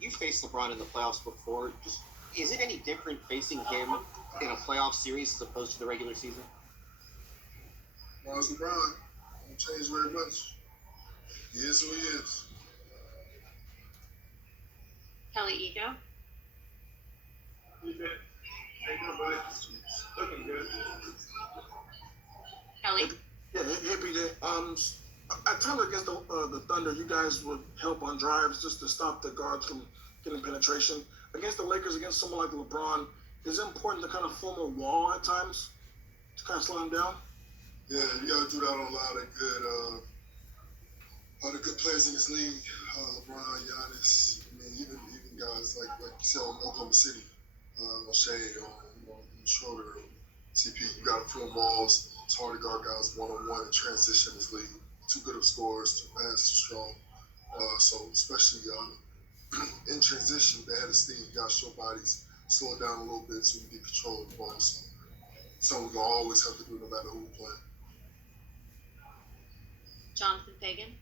you faced LeBron in the playoffs before. Just is it any different facing him in a playoff series as opposed to the regular season? Well, it's LeBron. Don't change very much. He is who he is. Kelly Ego. Looking good. Kelly. Yeah, hey PJ. I tell her against the Thunder, you guys would help on drives just to stop the guards from getting penetration. Against the Lakers, against someone like LeBron, is it important to kind of form a wall at times to kind of slow him down? Yeah, you got to do that on a lot of good players in this league. LeBron, Giannis, I mean, even guys like you said, Oklahoma City, O'Shea, Schroeder, CP. You got to form walls. It's hard to guard guys one-on-one and transition this league. Too good of scores, too fast, too strong. So especially in transition, they had to stay. You got to show bodies, slow it down a little bit so you get control of the ball. So something we're going to always have to do no matter who we're playing. Jonathan Fagan.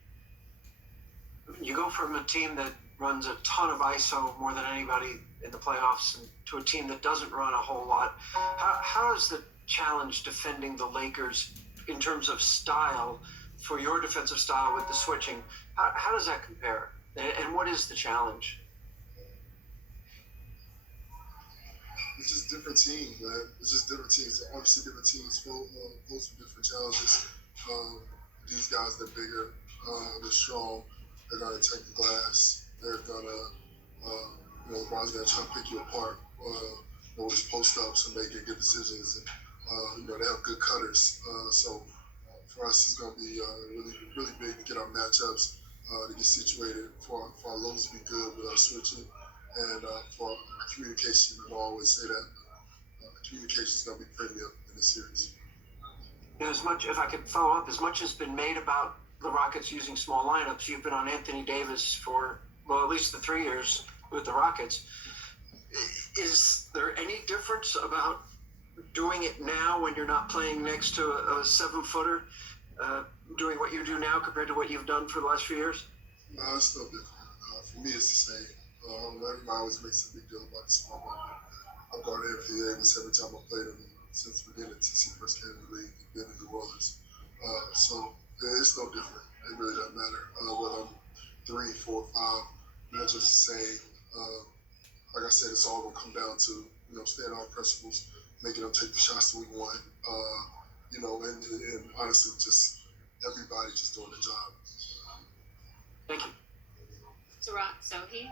You go from a team that runs a ton of ISO more than anybody in the playoffs and to a team that doesn't run a whole lot. How is the challenge defending the Lakers in terms of style for your defensive style with the switching? How does that compare? And what is the challenge? It's just different teams, man. It's just different teams. Obviously, different teams pose for different challenges. These guys, they're bigger, they're strong, they're going to take the glass, they're going to, LeBron's going to try to pick you apart, or just post ups and make good decisions. And, they have good cutters. So for us, it's going to be really, really big to get our matchups, to get situated, for our lows to be good with our switching, and for our communication. I always say that communication is going to be premium in this series. As much, if I could follow up, as much has been made about the Rockets using small lineups. You've been on Anthony Davis for, well, at least the 3 years with the Rockets. Is there any difference about doing it now when you're not playing next to a 7-footer, doing what you do now compared to what you've done for the last few years? No, it's still different. For me, it's the same. Everybody always makes a big deal about the small ball. I've guarded Anthony Davis every time I played him since the beginning, since he first came to the league, been in New Orleans. So it's no different. It really doesn't matter whether I'm 3, 4, 5. Just the same. Like I said, it's all gonna come down to staying on principles, making them take the shots that we want. And honestly, just everybody just doing the job. Thank you. Sarat Sohi.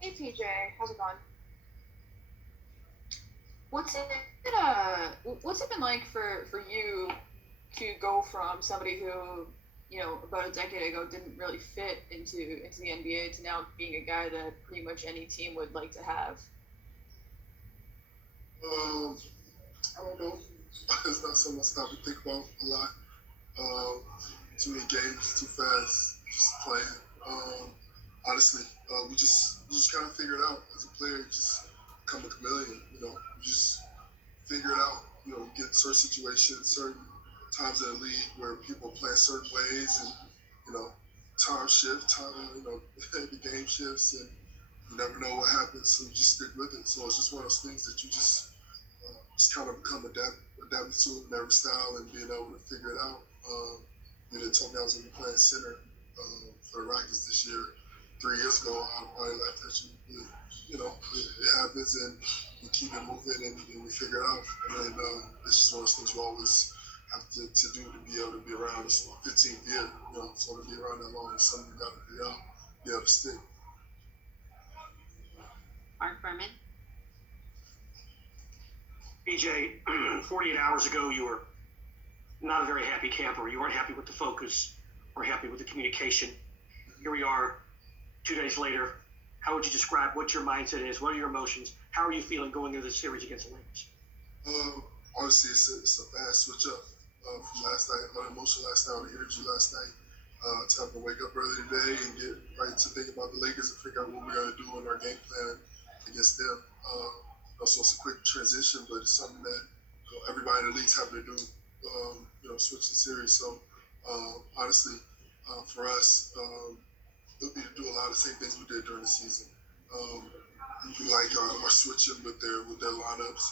Hey PJ, how's it going? What's it been like for you to go from somebody who, about a decade ago didn't really fit into the NBA to now being a guy that pretty much any team would like to have? I don't know. It's not something I stop and think about a lot. Too many games, too fast, just playing. Honestly, we just kind of figure it out as a player. Just become a chameleon. You just figure it out. You get certain situations, certain times in the league where people play certain ways, and time shift, the game shifts, and you never know what happens. So you just stick with it. So it's just one of those things that you just kind of become adapted to in every style and being able to figure it out. You didn't tell me I was going to be playing center for the Rockets this year. 3 years ago, I probably laughed at you. It happens, and we keep it moving, and we figure it out. And then it's just one of those things you always have to do to be able to be around. It's 15th year, so to be around that long is something you got to figure out, be able to stick. Mark Berman. PJ, 48 hours ago, you were not a very happy camper. You weren't happy with the focus or happy with the communication. Here we are 2 days later. How would you describe what your mindset is? What are your emotions? How are you feeling going into this series against the Lakers? Honestly, it's a fast switch up from last night, on emotion last night, on the energy last night. To have to wake up early today and get right to think about the Lakers and figure out what we're going to do in our game plan against them. So it's a quick transition, but it's something that everybody in the league's having to do, switch the series. So honestly, for us, it'll be lot of the same things we did during the season. We like our switching with their lineups.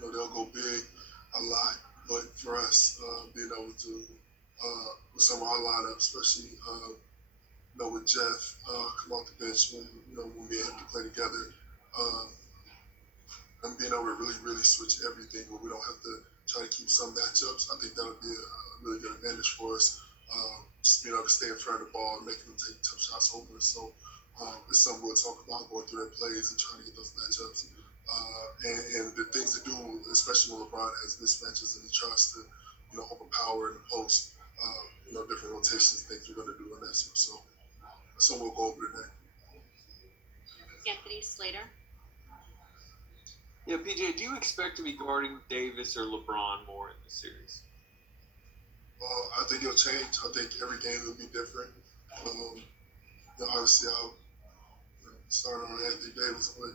They'll go big a lot, but for us, being able to with some of our lineups, especially with Jeff come off the bench when we have to play together, and being able to really switch everything where we don't have to try to keep some matchups. I think that'll be a really good advantage for us. Just being able to stay in front of the ball and making them take tough shots over. So it's something we'll talk about, going through their plays and trying to get those matchups. And the things to do, especially when LeBron has mismatches and he tries to, overpower in the post, different rotations, things we're going to do in that. So we'll go over today. Anthony Slater. Yeah, PJ, do you expect to be guarding Davis or LeBron more in this series? I think it'll change. I think every game will be different. Obviously, I'll start on Anthony Davis, but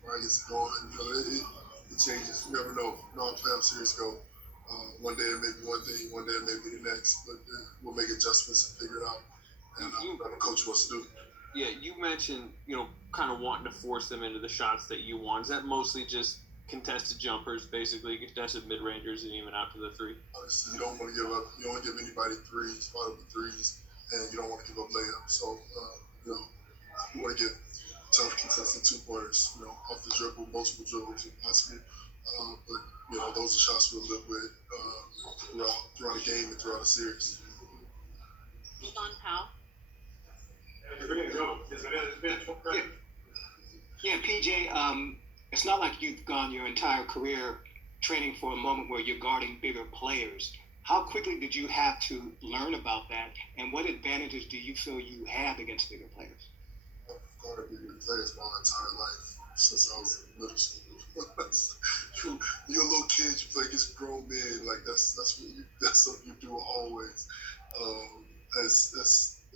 where I get going, it changes. You never know. How a playoff series go. One day it may be one thing, one day it may be the next, but we'll make adjustments and figure it out. And the coach wants to do. Yeah, you mentioned, kind of wanting to force them into the shots that you want. Is that mostly just contested jumpers, basically, contested mid-rangers and even out to the three? Obviously, you don't want to give up. You don't want to give anybody threes, spot up the threes, and you don't want to give up layups. So, you want to get tough, contested two-pointers, off the dribble, multiple dribbles, if possible. But, those are shots we'll live with throughout a game and throughout a series. Sean Powell. Yeah, PJ, it's not like you've gone your entire career training for a moment where you're guarding bigger players. How quickly did you have to learn about that, and what advantages do you feel you have against bigger players? I've guarded bigger players my entire life since I was in middle school. You're a little kid, you play against grown men. Like that's something you do always.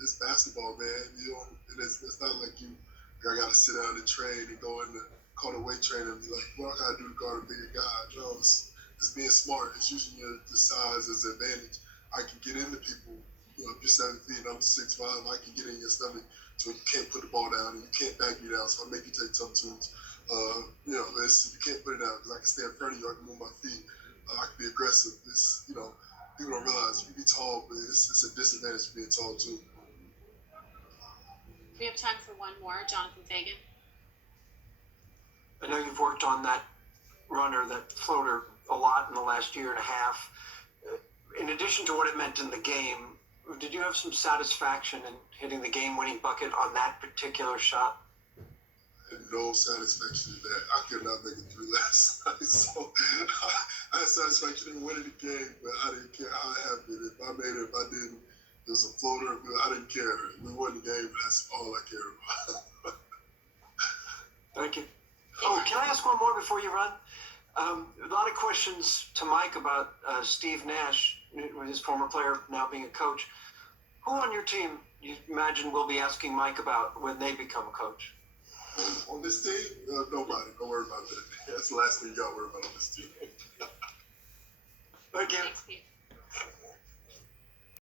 It's basketball, man. It's not like I gotta sit down and train and go in the call the weight trainer and be like, what I gotta do to guard a bigger guy? No, it's being smart. It's using the size as an advantage. I can get into people. If you're 7 feet and I'm 6'5", I can get in your stomach so you can't put the ball down and you can't back me down. So I make you take tough twos. You can't put it down because I can stay in front of you. I can move my feet. I can be aggressive. People don't realize you can be tall, but it's a disadvantage being tall too. We have time for one more. Jonathan Fagan. I know you've worked on that runner, that floater, a lot in the last year and a half. In addition to what it meant in the game, did you have some satisfaction in hitting the game-winning bucket on that particular shot? I had no satisfaction in that. I could not make it through last night, so I had satisfaction in winning the game, but I didn't care how it happened. If I made it, if I didn't, it was a floater, I didn't care. We won the game, but that's all I care about. Thank you. Oh, can I ask one more before you run? A lot of questions to Mike about Steve Nash, his former player, now being a coach. Who on your team you imagine will be asking Mike about when they become a coach? On this team? Nobody. Don't worry about that. That's the last thing you got to worry about on this team. Thank you. Thanks, Steve.